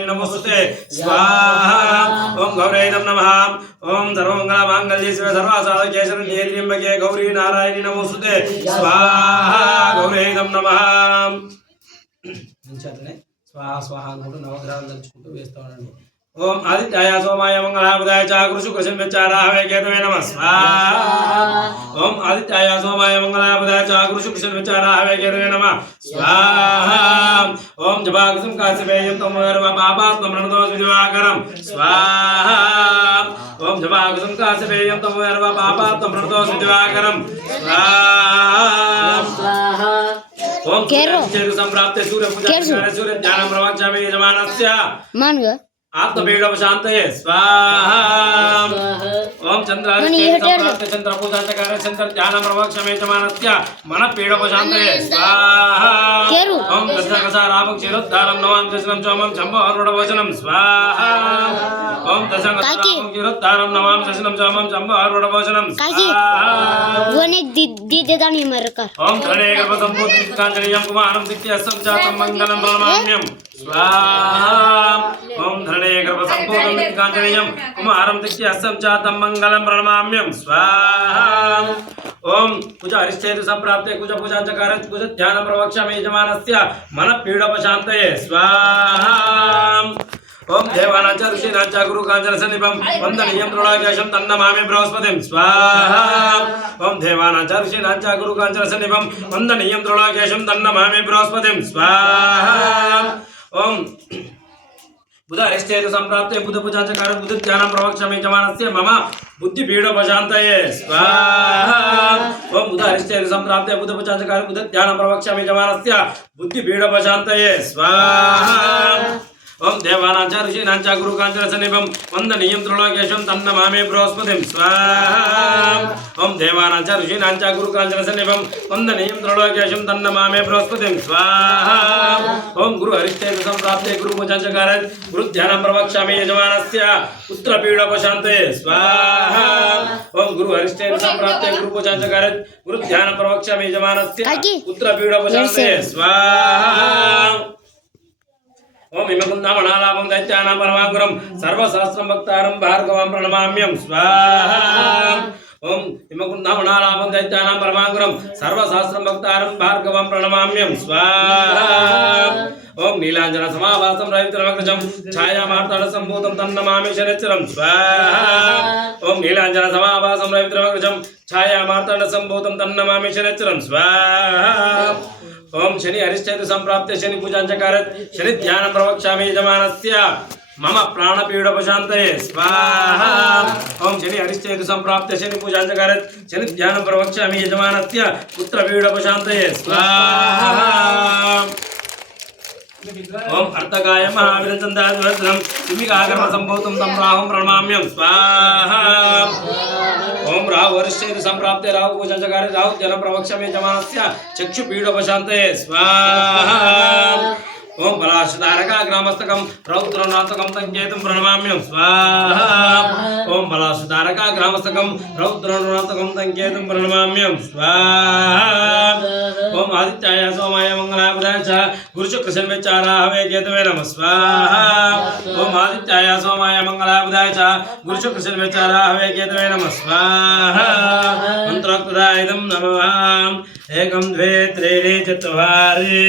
नारायणी नमोस्तुते स्वाहा ओम गौरीदं नमः ओम सर्वमंगलमांगल्ये शिवे सर्वासाधके शरण्ये त्र्यंबके गौरी नारायणी नमोस्तुते स्वाहा गौरीदं नमः स्वाहा स्वाहा नवग्रहाలు తలుచుకుంటూ వేస్తూ ఉండండి ओम आदित्याय सोमाय मंगलाय बुधाय च गुरुषु कृष्ण विचाराहवे केतवे नमः स्वाहा ओम आदित्याय सोमाय मंगलाय बुधाय च गुरुषु कृष्ण विचाराहवे केतवे नमः स्वाहा ओम जपाकुसुम काश्यपेयं तमोर्व पापात्म प्रणतोष विदिवाकरं स्वाहा ओम जपाकुसुम काश्यपेयं तमोर्व पापात्म प्रणतोष विदिवाकरं स्वाहा ओम चेतु संप्राप्ते सूर्य पूजा सूर्य ध्यान प्रवक्ष्यामि यजमानस्य मानगा आत्मपीडोपशान्तये स्वाहा ओम चंद्र पूजा चकार चंद्र ध्यान प्रवक्ष्यामि यजमानस्य मन पीडोपशान्तये स्वाहा ओम दशकसाराभक्षिरोद्धारं नवां दशनं चोमं चम्बहरुडवचनं स्वाहा ओम दशकसाराभक्षिरोद्धारं नवां दशनं चोमं चम्बहरुडवचनं स्वाहा वने दीदेदानी मरका ओम धने गर्भसंपूर्णकाञ्चनीयं कुमारं दिक्त्यस्सं चातं मङ्गलं प्रणमाम्यं स्वाहा ओम धरणे गर्भसंपूर्णं काञ्चनीयं कुमारं दिक्त्यस्सं चातं मङ्गलं प्रणमाम्यं स्वाहा ओम पूजा हरिश्चेतु संप्राप्ते कुज पूजा चकार कुज ध्यान प्रवक्ष्यामि यजमानस्य मनःपीडोपशान्तये स्वाहा ओम देवानां च ऋषीणां च गुरुकाञ्चन सन्निभं वन्दनीयं दृढाकेशं तन्नमामि बृहस्पतिं स्वाहा ओम देवानां च ऋषीणां च गुरुकाञ्चन सन्निभं वन्दनीयं दृढाकेशं तन्नमामि बृहस्पतिं स्वाहा ओम बुध हरिश्चेतु संप्राप्ते बुध पूजा चकार बुध ध्यान प्रवक्ष्यामि यजमानस्य मम बुद्धिपीडोपशान्तये स्वाहा ओम बुध हरिश्चेतु संप्राप्ते बुध पूजा चकार बुध ध्यान प्रवक्ष्यामि यजमानस्य बुद्धिपीडोपशान्तये स्वाहा ओम देवानां च ऋषीणां च गुरुकाञ्चन सन्निभं वन्दनीयं दृढाकेशं तन्नमामि बृहस्पतिं स्वाहा ओम देवानां च ऋषीणां च गुरुकाञ्चन सन्निभं वन्दनीयं दृढाकेशं तन्नमामि बृहस्पतिं स्वाहा ओम गुरु हरिश्चेतु संप्राप्ते गुरु पूजा चकार गुरु ध्यान प्रवक्ष्यामि यजमानस्य पुत्रपीडोपशान्तये स्वाहा ओम गुरु हरिश्चेतु संप्राप्ते गुरु पूजा चकार गुरु ध्यान प्रवक्ष्यामि यजमानस्य पुत्रपीडोपशान्तये स्वाहा ओम हिमकुंदमणालाभं दैत्यानां परमागुरं सर्वशास्त्रं भक्तारं भार्गवं प्रणमाम्यं स्वाहा ओम हिमकुंदमणालाभं दैत्यानां परमागुरं सर्वशास्त्रं भक्तारं भार्गवं प्रणमाम्यं स्वाहा ओम नीलांजन समाभासं रवित्रमग्रजं छायामार्तांड संभूतं तन्नमामि शनिश्चरं स्वाहा ओम नीलांजन समाभासं रवित्रमग्रजं छायामार्तांड संभूतं तन्नमामि शनिश्चरं स्वाहा ओम शनि हरिश्चेतु संप्राप्ते शनि पूजा चकार शनि ध्यान प्रवक्ष्यामि यजमानस्य मम प्राणपीडोपशान्तये स्वाहा ओम शनि हरिश्चेतु संप्राप्ते शनि पूजा चकार शनि ध्यान प्रवक्ष्यामि यजमानस्य पुत्रपीडोपशान्तये स्वाहा ओम अर्धकाय महावीरचन्द्रादिवस्त्रं किमिकाकर्म संभूतं तं राहुं प्रणमाम्यं स्वाहा ओम राहु हरिश्चेतु संप्राप्ते राहु पूजा चकार राहु ध्यान प्रवक्ष्यामि यजमानस्य चक्षुपीडोपशान्तये स्वाहा ओम बलाशुधारका ग्रामस्तकं रौद्रनाथकं तंकेतुं प्रणमाम्यं स्वाहा ओम बलाशुधारका ग्रामस्तकं रौद्रनाथकं तंकेतुं प्रणमाम्यं स्वाहा ओम आदित्याय सोमाय मंगलाय बुधाय च गुरुशुक्र शनिश्चराहवे केतवे नमः स्वाहा ओम आदित्याय सोमाय मंगलाय बुधाय च गुरुशुक्र शनिश्चराहवे केतवे नमः स्वाहा मंत्रोक्तदायिदं नमः एकं द्वे त्रीणि चत्वारि